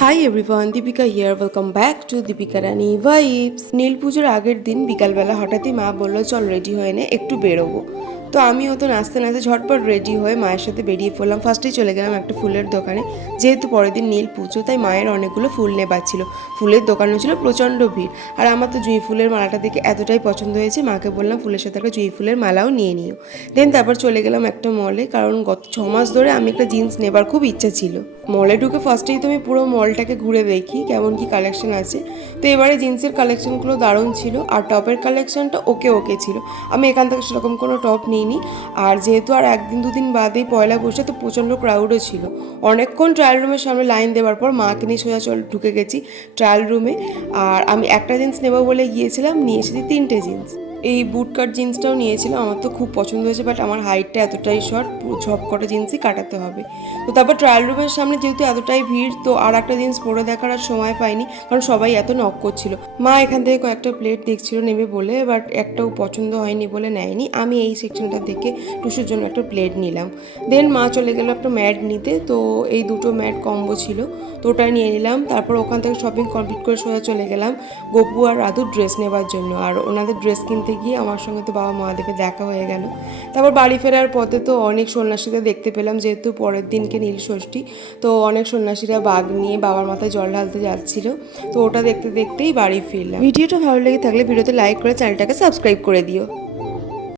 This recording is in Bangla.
High everyone, Deepika here. Welcome back to Deepika Rani vibes. Neel পুজোর আগের দিন বিকালবেলা হঠাৎই মা বললো চল রেডি হয়ে নে, একটু বেরোবো। তো আমিও তো নাচতে নাচতে ঝটপট রেডি হয়ে মায়ের সাথে বেরিয়ে পড়লাম। ফার্স্টেই চলে গেলাম একটা ফুলের দোকানে, যেহেতু পরের দিন নীল পুজো তাই মায়ের অনেকগুলো ফুল নেবার ছিল। ফুলের দোকানে ছিল প্রচণ্ড ভিড়, আর আমার তো জুঁই ফুলের মালাটা দেখে এতটাই পছন্দ হয়েছে, মাকে বললাম ফুলের সাথে একটা জুঁই ফুলের মালাও নিয়ে নিও। দেন তারপর চলে গেলাম একটা মলে, কারণ গত 6 মাস ধরে আমি একটা জিন্স নেবার খুব ইচ্ছা ছিল। মলে ঢুকে ফার্স্টেই তো আমি পুরো মলটাকে ঘুরে দেখি কেমন কি কালেকশন আছে। তো এবারে জিন্সের কালেকশনগুলো দারুণ ছিল, আর টপের কালেকশনটা ওকে ওকে ছিল। আমি এখান থেকে সেরকম কোনো টপ নিইনি, আর যেহেতু আর একদিন দুদিন বাদেই পয়লা বৈশাখ, তো প্রচণ্ড ক্রাউডও ছিল। অনেকক্ষণ ট্রায়াল রুমের সামনে লাইন দেওয়ার পর মাকে নিয়ে সোজা ঢুকে গেছি ট্রায়াল রুমে। আর আমি একটা জিন্স নেবো বলে গিয়েছিলাম, নিয়ে এসেছি 3টে জিন্স। এই বুট কাট জিন্সটাও নিয়েছিলাম, আমার তো খুব পছন্দ হয়েছে, বাট আমার হাইটটা এতটাই শর্ট, সব কটা জিন্সই কাটাতে হবে। তো তারপর ট্রায়াল রুমের সামনে যেহেতু এতটাই ভিড়, তো আর একটা জিন্স পরে দেখার আর সময় পাইনি, কারণ সবাই এত নক করছিল। মা এখান থেকে কয়েকটা প্লেট দেখছিল নেবে বলে, বাট একটাও পছন্দ হয়নি বলে নেয়নি। আমি এই সেকশনটা দেখে টুসুর জন্য একটা প্লেট নিলাম। দেন মা চলে গেল একটা ম্যাট নিতে, তো এই দুটো ম্যাট কম্বো ছিল, তো ওটা নিয়ে নিলাম। তারপর ওখান থেকে শপিং কমপ্লিট করে সোজা চলে গেলাম গপু আর রাধুর ড্রেস নেবার জন্য। আর ওনাদের ড্রেস কিনতে গিয়ে আমার সঙ্গে তো বাবা মহাদেবের দেখা হয়ে গেল। তারপর বাড়ি ফেরার পথে তো অনেক সন্ন্যাসীদের দেখতে পেলাম, যেহেতু পরের দিনকে নীল ষষ্ঠী, তো অনেক সন্ন্যাসীরা বাঘ নিয়ে বাবার মাথায় জল ঢালতে যাচ্ছিল। তো ওটা দেখতে দেখতেই বাড়ি ফিরলাম। ভিডিওটা ভালো লেগে থাকলে ভিডিওতে লাইক করে চ্যানেলটাকে সাবস্ক্রাইব করে দিও।